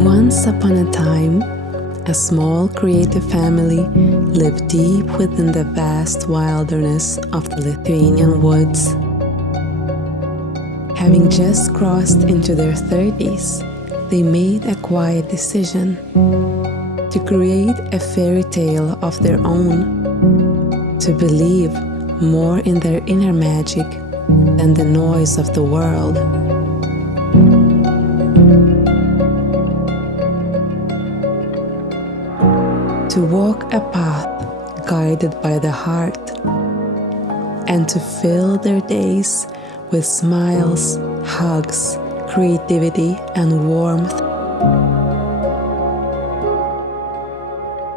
Once upon a time, a small creative family lived deep within the vast wilderness of the Lithuanian woods. Having just crossed into their 30s, they made a quiet decision to create a fairy tale of their own, to believe more in their inner magic than the noise of the world. To walk a path guided by the heart, and to fill their days with smiles, hugs, creativity, and warmth